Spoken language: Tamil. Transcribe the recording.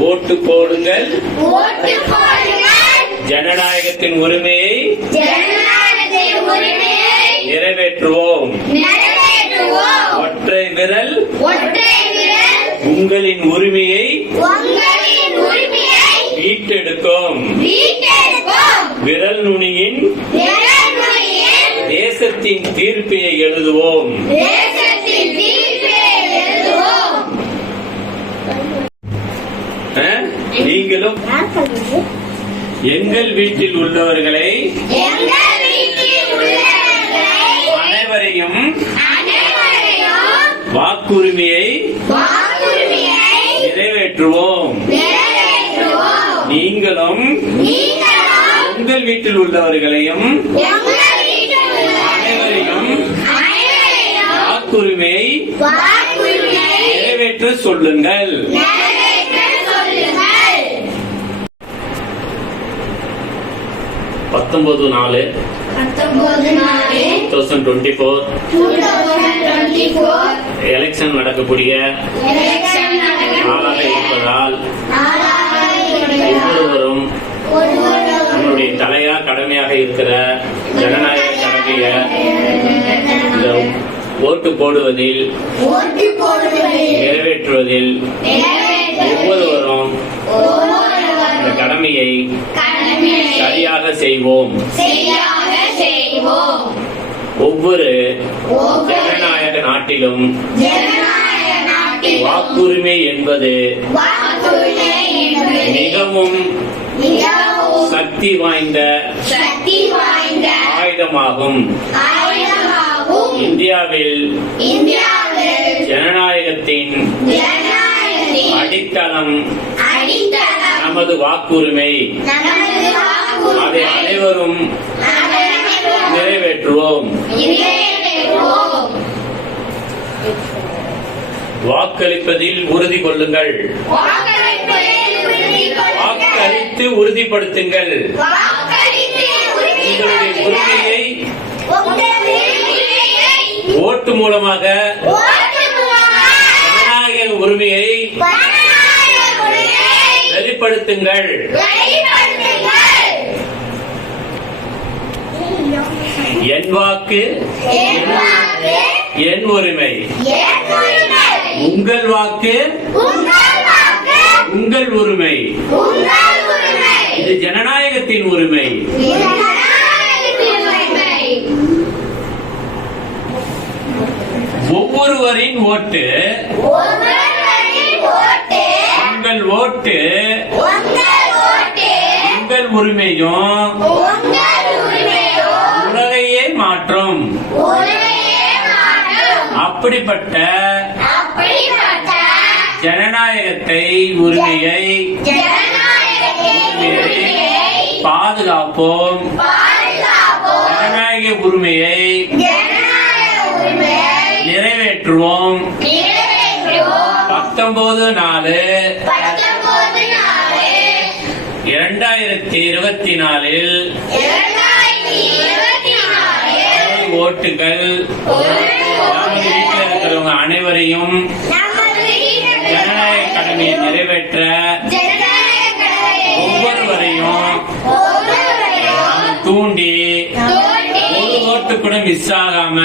ஓட்டு போடுங்கள். ஜனநாயகத்தின் உரிமையை நிறைவேற்றுவோம். ஒற்றை விரல் உங்களின் உரிமையை மீட்டெடுக்கும். விரல் நுனியின் தேசத்தின் தீர்ப்பை எழுதுவோம் தேசத்தின் தீர்ப்பை எழுதுவோம் அஹ்? நீங்களும் எங்கள் வீட்டில் உள்ளவர்களை அனைவரையும் வாக்குரிமையை நிறைவேற்றுவோம். நீங்களும் உங்கள் வீட்டில் உள்ளவர்களையும் அனைவரையும் வாக்குரிமையை வாக்குரிமையை நிறைவேற்ற சொல்லுங்கள். பத்தொன்பது நாலு. தௌசண்ட் டுவெண்ட்டி ஃபோர் எலெக்ஷன் நடக்கக்கூடிய நாளாக இருப்பதால் ஒவ்வொருவரும் நம்முடைய தலையா கடமையாக இருக்கிற ஜனநாயக கடமைய ஓட்டு போடுவதில் நிறைவேற்றுவதில் ஒவ்வொருவரும் இந்த கடமையை சரியாக செய்வோம். ஒவ்வொரு ஜனநாயக நாட்டிலும் வாக்குரிமை என்பது மிகவும் சக்தி வாய்ந்த ஆயுதமாகும். இந்தியாவில் ஜனநாயகத்தின் அடித்தளம் நமது வாக்குரிமை. அதை அனைவரும் நிறைவேற்றுவோம் வாக்களிப்பதில் உறுதி கொள்ளுங்கள். வாக்களித்து உறுதிப்படுத்துங்கள் உங்களுடைய உரிமையை ஓட்டு மூலமாக ஜனநாயக உரிமையை வெளிப்படுத்துங்கள். என் வாக்கு என் உரிமை. உங்கள் வாக்கு உங்கள் உரிமை. இது ஜனநாயகத்தின் உரிமை. ஒவ்வொருவரின் ஓட்டு உங்கள் ஓட்டு உங்கள் உரிமையும் அப்படிப்பட்ட ஜனநாயகத்தை உரிமையை பாதுகாப்போம். ஜனநாயக உரிமையை நிறைவேற்றுவோம். பத்தொன்பது நாலு இரண்டாயிரத்தி இருபத்தி நாலில் ஓட்டுகள் இருக்கிறவங்க அனைவரையும் ஜனநாயக கடமையை நிறைவேற்ற ஒவ்வொருவரையும் தோண்டி ஒரு ஓட்டு கூட மிஸ் ஆகாம